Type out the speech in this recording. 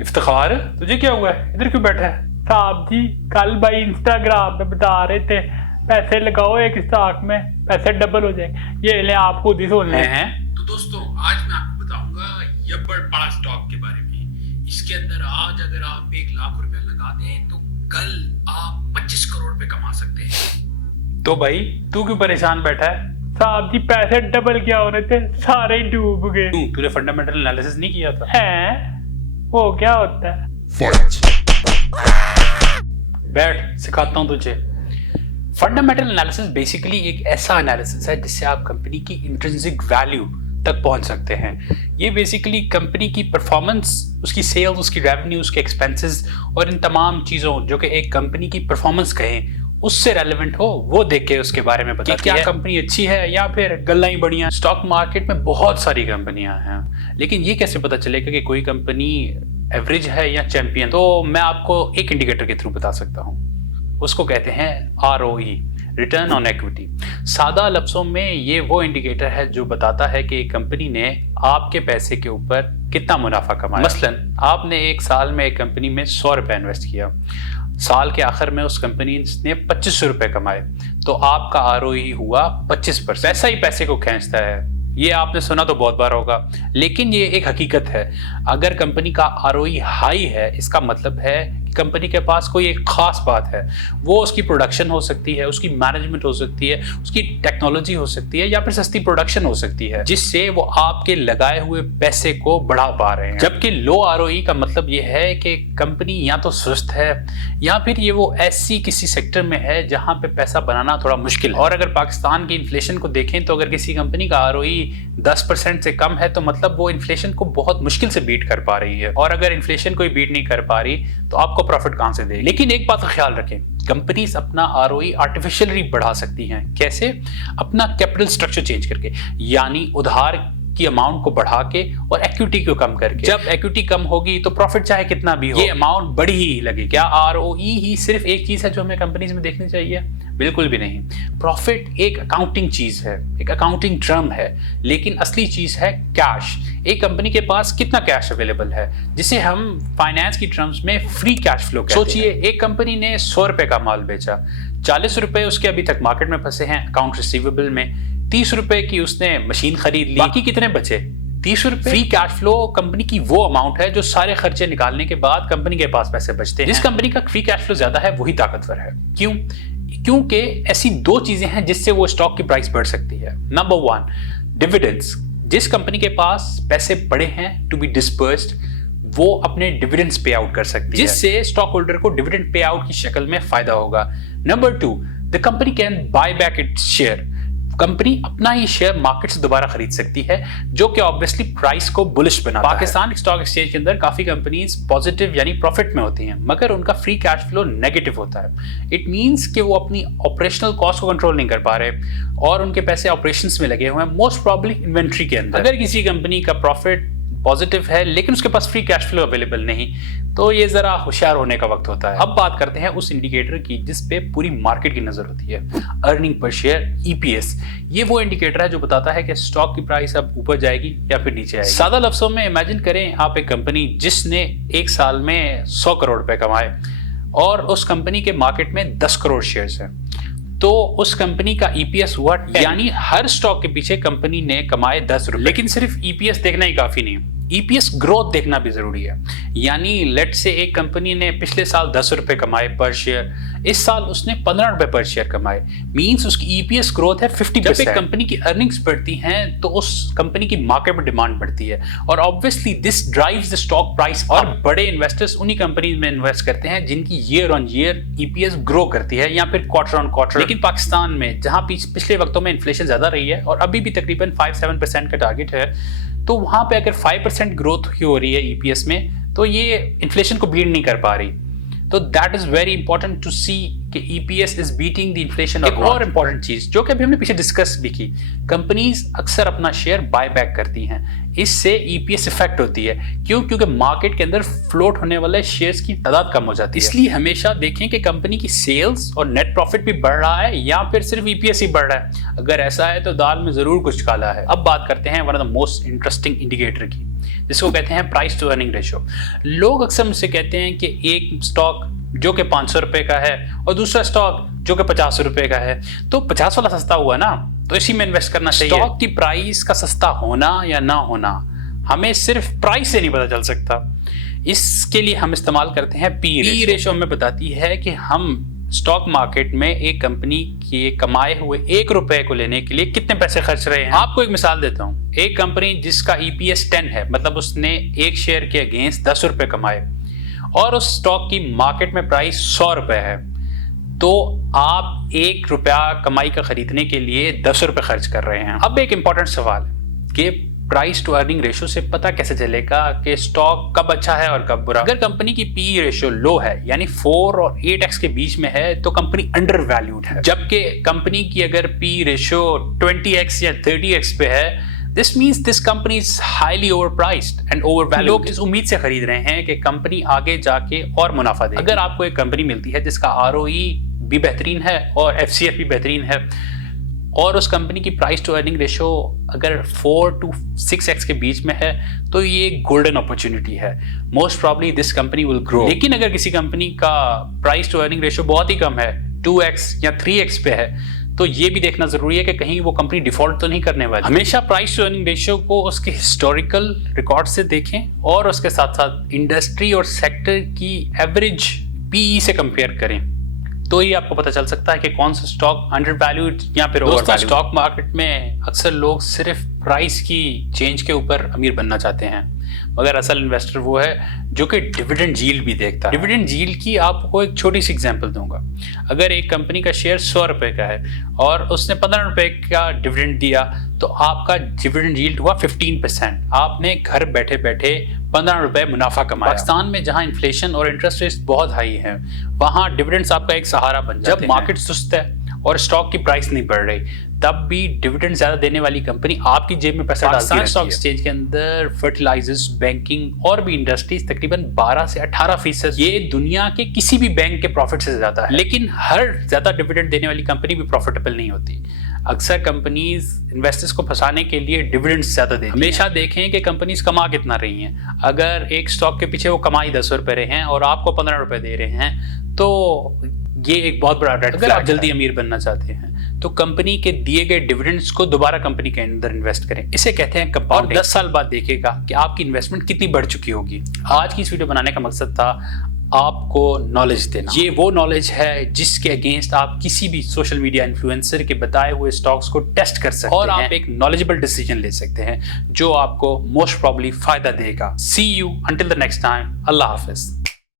इफ्तिखार, तुझे क्या हुआ है? इधर क्यों बैठा है? साहब जी, कल भाई इंस्टाग्राम पे बता रहे थे पैसे लगाओ एक स्टॉक में, पैसे डबल हो जाएंगे। ये ले, आप खुद ही सुन लें। तो दोस्तों, आज मैं आपको बताऊंगा यब्बड़ बड़ा स्टॉक के बारे में। इसके अंदर आज अगर आप 1 लाख रुपया लगा दें तो कल आप 25 करोड़ रुपए कमा सकते हैं। तो भाई तू क्यों परेशान बैठा है? साहब जी, पैसे डबल क्या हो रहे थे, सारे ही डूब गए। तूने फंडामेंटल एनालिसिस नहीं किया था? हैं? वो क्या होता है? बैठ, सिखाता हूं तुझे। फंडामेंटल एनालिसिस बेसिकली एक ऐसा एनालिसिस है जिससे आप कंपनी की इंट्रिंसिक वैल्यू तक पहुंच सकते हैं। ये बेसिकली कंपनी की परफॉर्मेंस, उसकी सेल्स, उसकी रेवेन्यू, उसके एक्सपेंसेस और इन तमाम चीज़ों जो कि एक कंपनी की परफॉर्मेंस कहें उससे रेलेवेंट हो, वो देख के उसके बारे में बताती है क्या कंपनी अच्छी है या फिर गल्ला ही बढ़िया। स्टॉक मार्केट में बहुत सारी कंपनियां हैं, लेकिन ये कैसे पता चलेगा कि कोई कंपनी एवरेज है या चैंपियन? तो मैं आपको एक इंडिकेटर के थ्रू बता सकता हूँ, उसको कहते हैं ROE, रिटर्न ऑन इक्विटी। सादा लफ्जों में ये वो इंडिकेटर है जो बताता है कि कंपनी ने आपके पैसे के ऊपर कितना मुनाफा कमाया। मसलन आपने एक साल में एक कंपनी में 100 रुपये इन्वेस्ट किया, साल के आखिर में उस कंपनी ने 2500 रुपये कमाए, तो आपका ROE हुआ 25%। पैसा ही पैसे को खींचता है, ये आपने सुना तो बहुत बार होगा, लेकिन ये एक हकीकत है। अगर कंपनी का ROE हाई है, इसका मतलब है कि कंपनी के पास कोई एक खास बात है। वो उसकी प्रोडक्शन हो सकती है, उसकी मैनेजमेंट हो सकती है, उसकी टेक्नोलॉजी हो सकती है, या फिर सस्ती प्रोडक्शन हो सकती है, जिससे वो आपके लगाए हुए पैसे को बढ़ा पा रहे हैं। जबकि लो ROE का मतलब ये है कि कंपनी या तो सुस्त है या फिर ये वो ऐसी किसी सेक्टर में है जहां पे पैसा बनाना थोड़ा मुश्किल है। और अगर पाकिस्तान की इन्फ्लेशन को देखें तो अगर किसी कंपनी का ROE 10% से कम है तो मतलब वो इन्फ्लेशन को बहुत मुश्किल से बीट कर पा रही है, और अगर इन्फ्लेशन कोई बीट नहीं कर पा रही तो आपको प्रॉफिट कहां से देगी। लेकिन एक बात का ख्याल रखें, कंपनीज अपना ROE आर्टिफिशियली बढ़ा सकती हैं। कैसे? अपना कैपिटल स्ट्रक्चर चेंज करके, यानी उधार की अमाउंट को बढ़ा के और इक्विटी को कम करके। जब इक्विटी कम होगी तो प्रॉफिट चाहे कितना भी हो, ये अमाउंट बढ़ी ही लगे। क्या ROE ही सिर्फ एक चीज है जो हमें कंपनीज में देखनी चाहिए? बिल्कुल भी नहीं। प्रॉफिट एक अकाउंटिंग चीज है, एक अकाउंटिंग टर्म है, लेकिन असली चीज है कैश। एक कंपनी के पास कितना कैश अवेलेबल है, जिसे हम फाइनेंस की टर्म्स में फ्री कैश फ्लो कहते हैं। सोचिए, एक कंपनी ने 100 रुपए का माल बेचा, 40 रुपए उसके अभी तक मार्केट में फंसे हैं अकाउंट रिसीवेबल में, 30 रुपए की उसने मशीन खरीद ली, बाकी कितने बचे? 30 रुपए। फ्री कैश फ्लो कंपनी की वो अमाउंट है जो सारे खर्चे निकालने के बाद कंपनी के पास पैसे बचते हैं। जिस कंपनी का फ्री कैश फ्लो ज्यादा है वही ताकतवर है। क्यों? क्योंकि ऐसी दो चीजें हैं जिससे वो स्टॉक की प्राइस बढ़ सकती है। Number 1, dividends. जिस कंपनी के पास पैसे बड़े हैं टू बी डिस्पर्स्ड, वो अपने डिविडेंड्स पे आउट कर सकती है, जिससे स्टॉक होल्डर को डिविडेंड पे आउट की शक्ल में फायदा होगा। Number 2, the company can buy back its share. Company अपना ही शेयर मार्केट से दोबारा खरीद सकती है, जो कि ऑब्वियसली प्राइस को बुलिश बनाता है। पाकिस्तान स्टॉक एक्सचेंज के अंदर काफी कंपनीज पॉजिटिव यानी प्रॉफिट में होती हैं, मगर उनका फ्री कैश फ्लो नेगेटिव होता है। इट मींस कि वो अपनी ऑपरेशनल कॉस्ट को कंट्रोल नहीं कर पा रहे और उनके पैसे ऑपरेशंस में लगे हुए हैं, मोस्ट प्रॉब्ली इन्वेंट्री के अंदर। अगर किसी कंपनी का प्रॉफिट पॉजिटिव है लेकिन उसके पास फ्री कैश फ्लो अवेलेबल नहीं, तो ये जरा होशियार होने का वक्त होता है। अब बात करते हैं उस इंडिकेटर की जिस पे पूरी मार्केट की नजर होती है, अर्निंग पर शेयर, EPS। ये वो इंडिकेटर है जो बताता है कि स्टॉक की प्राइस अब ऊपर जाएगी या फिर नीचे आएगी। सादा लफ्जों में इमेजिन करें, आप एक कंपनी जिसने एक साल में 100 करोड़ रुपए कमाए और उस कंपनी के मार्केट में 10 करोड़ शेयर्स हैं, तो उस कंपनी का EPS हुआ 10, यानी हर स्टॉक के पीछे कंपनी ने कमाए 10 रुपए। लेकिन सिर्फ EPS देखना ही काफी नहीं, EPS ग्रोथ देखना भी जरूरी है। यानी लेट से एक कंपनी ने पिछले साल 10 रुपए कमाए पर शेयर, इस साल उसने 15 रुपए पर शेयर कमाए, मींस उसकी EPS ग्रोथ है 50%। जब एक कंपनी की अर्निंग्स बढ़ती हैं तो उस कंपनी की मार्केट में डिमांड बढ़ती है और obviously this drives the stock price. और बड़े इन्वेस्टर्स उन्हीं कंपनीज में इन्वेस्ट करते हैं जिनकी year on year EPS grow करती है या फिर क्वार्टर ऑन क्वार्टर। लेकिन पाकिस्तान में जहां पिछले वक्तों में इन्फ्लेशन ज्यादा रही है और अभी भी तकरीबन 5-7% का टारगेट है, तो वहां पे अगर 5% ग्रोथ हो रही है EPS में, तो ये इन्फ्लेशन को बीट नहीं कर पा रही। तो that is very important to see कि EPS is beating the inflation. एक और इंपॉर्टेंट चीज जो कि अभी हमने पीछे डिस्कस भी की, कंपनीज अक्सर अपना शेयर बाय बैक करती हैं, इससे ईपीएस इफेक्ट होती है। क्यों? क्योंकि मार्केट के अंदर फ्लोट होने वाले शेयर्स की तादाद कम हो जाती है। इसलिए हमेशा देखें कि कंपनी की सेल्स और नेट प्रॉफिट भी बढ़ रहा है या फिर सिर्फ ईपीएस ही बढ़ रहा है। अगर ऐसा है तो दाल में जरूर कुछ काला है। अब बात करते हैं one of the most interesting indicator की, जिसको कहते हैं प्राइस टू अर्निंग रेशियो। लोग अक्सर मुझसे कहते हैं कि एक स्टॉक जो कि 500 रुपए का है और दूसरा स्टॉक जो कि 50 रुपए का है, तो 50 वाला सस्ता हुआ ना, तो इसी में इन्वेस्ट करना चाहिए। स्टॉक की प्राइस का सस्ता होना या ना होना हमें सिर्फ प्राइस से नहीं पता चल सकता। इसके लिए हम इस्तेमाल करते हैं पी रेशियो। हमें बताती है कि हम स्टॉक मार्केट में एक कंपनी के कमाए हुए 1 रुपए को लेने के लिए कितने पैसे खर्च रहे हैं। आपको एक मिसाल देता हूं। एक कंपनी जिसका ईपीएस 10 है, मतलब उसने एक शेयर के अगेंस्ट 10 रुपए कमाए और उस स्टॉक की मार्केट में प्राइस 100 रुपए है, तो आप 1 रुपया कमाई का खरीदने के लिए 10 रुपए खर्च कर रहे हैं। अब एक इंपॉर्टेंट सवाल है कि प्राइस टू अर्निंग रेशियो से पता कैसे चलेगा कि स्टॉक कब अच्छा है और कब बुरा। अगर कंपनी की पी रेशियो लो है, यानी 4 और 8x के बीच में है, तो कंपनी अंडर वैल्यूड है। जबकि कंपनी की अगर पी रेशियो 20x या 30x पे है, this means this company is highly overpriced and overvalued. लोग इस उम्मीद से खरीद रहे हैं कि कंपनी आगे जाके और मुनाफा दे। अगर आपको एक कंपनी मिलती है जिसका आरओई भी बेहतरीन है और एफसीएफ भी बेहतरीन है, और उस कंपनी की प्राइस टू अर्निंग रेशियो अगर 4 to 6x के बीच में है, तो ये एक गोल्डन अपॉर्चुनिटी है। Most probably this company will grow. लेकिन अगर किसी कंपनी का प्राइस टू अर्निंग रेशियो बहुत ही कम है, 2x या 3x पे है, तो ये भी देखना जरूरी है कि कहीं वो कंपनी डिफॉल्ट तो नहीं करने वाली। हमेशा प्राइस टू अर्निंग रेशियो को उसके हिस्टोरिकल रिकॉर्ड से देखें और उसके साथ साथ इंडस्ट्री और सेक्टर की एवरेज पीई से कंपेयर करें, तो ये आपको पता चल सकता है कि कौन सा स्टॉक अंडर वैल्यूड या फिर ओवर वैल्यूड। स्टॉक मार्केट में अक्सर लोग सिर्फ प्राइस की चेंज के ऊपर अमीर बनना चाहते हैं, मगर असल इन्वेस्टर वो है जो कि डिविडेंड यील्ड भी देखता है। डिविडेंड यील्ड की आपको एक छोटी सी एग्जांपल दूंगा। अगर एक कंपनी का शेयर 100 रुपए का है और उसने 15 रुपए का डिविडेंड दिया, तो आपका डिविडेंड यील्ड हुआ 15%। आपने घर बैठे बैठे 15 रुपए मुनाफा कमाया। पाकिस्तान में जहां इन्फ्लेशन और इंटरेस्ट रेट्स बहुत हाई हैं, वहां डिविडेंड्स आपका एक सहारा बन जाते हैं। जब मार्केट सुस्त है और स्टॉक की प्राइस नहीं बढ़ रही, तब भी डिविडेंड ज्यादा देने वाली कंपनी आपकी जेब में पैसा डालती है। स्टॉक एक्सचेंज के अंदर फर्टिलाइजर्स, बैंकिंग और भी इंडस्ट्रीज तकरीबन 12 से 18% ये दुनिया के किसी भी बैंक के प्रॉफिट से ज्यादा है। लेकिन हर ज्यादा डिविडेंड देने वाली कंपनी भी प्रॉफिटेबल नहीं होती। अक्सर कंपनीज इन्वेस्टर्स को फंसाने के लिए डिविडेंड्स ज्यादा देती हैं। हमेशा देखें कि कंपनीज कमा कितना रही हैं। अगर एक स्टॉक के पीछे वो कमाई 10 रुपए रहे हैं और आपको 15 रुपए दे रहे हैं, तो ये एक बहुत बड़ा रेड फ्लैग। अगर आप जल्दी अमीर बनना चाहते हैं तो कंपनी के दिए गए डिविडेंड्स को दोबारा कंपनी के अंदर इन्वेस्ट करें। इसे कहते हैं कंपाउंड। 10 साल बाद देखेगा कि आपकी इन्वेस्टमेंट कितनी बढ़ चुकी होगी। आज की इस वीडियो बनाने का मकसद था आपको नॉलेज देना। ये वो नॉलेज है जिसके अगेंस्ट आप किसी भी सोशल मीडिया इन्फ्लुएंसर के बताए हुए स्टॉक्स को टेस्ट कर सकते हैं और आप एक नॉलेजेबल डिसीजन ले सकते हैं जो आपको मोस्ट प्रॉब्ली फायदा देगा। See you until the next time. अल्लाह हाफिज।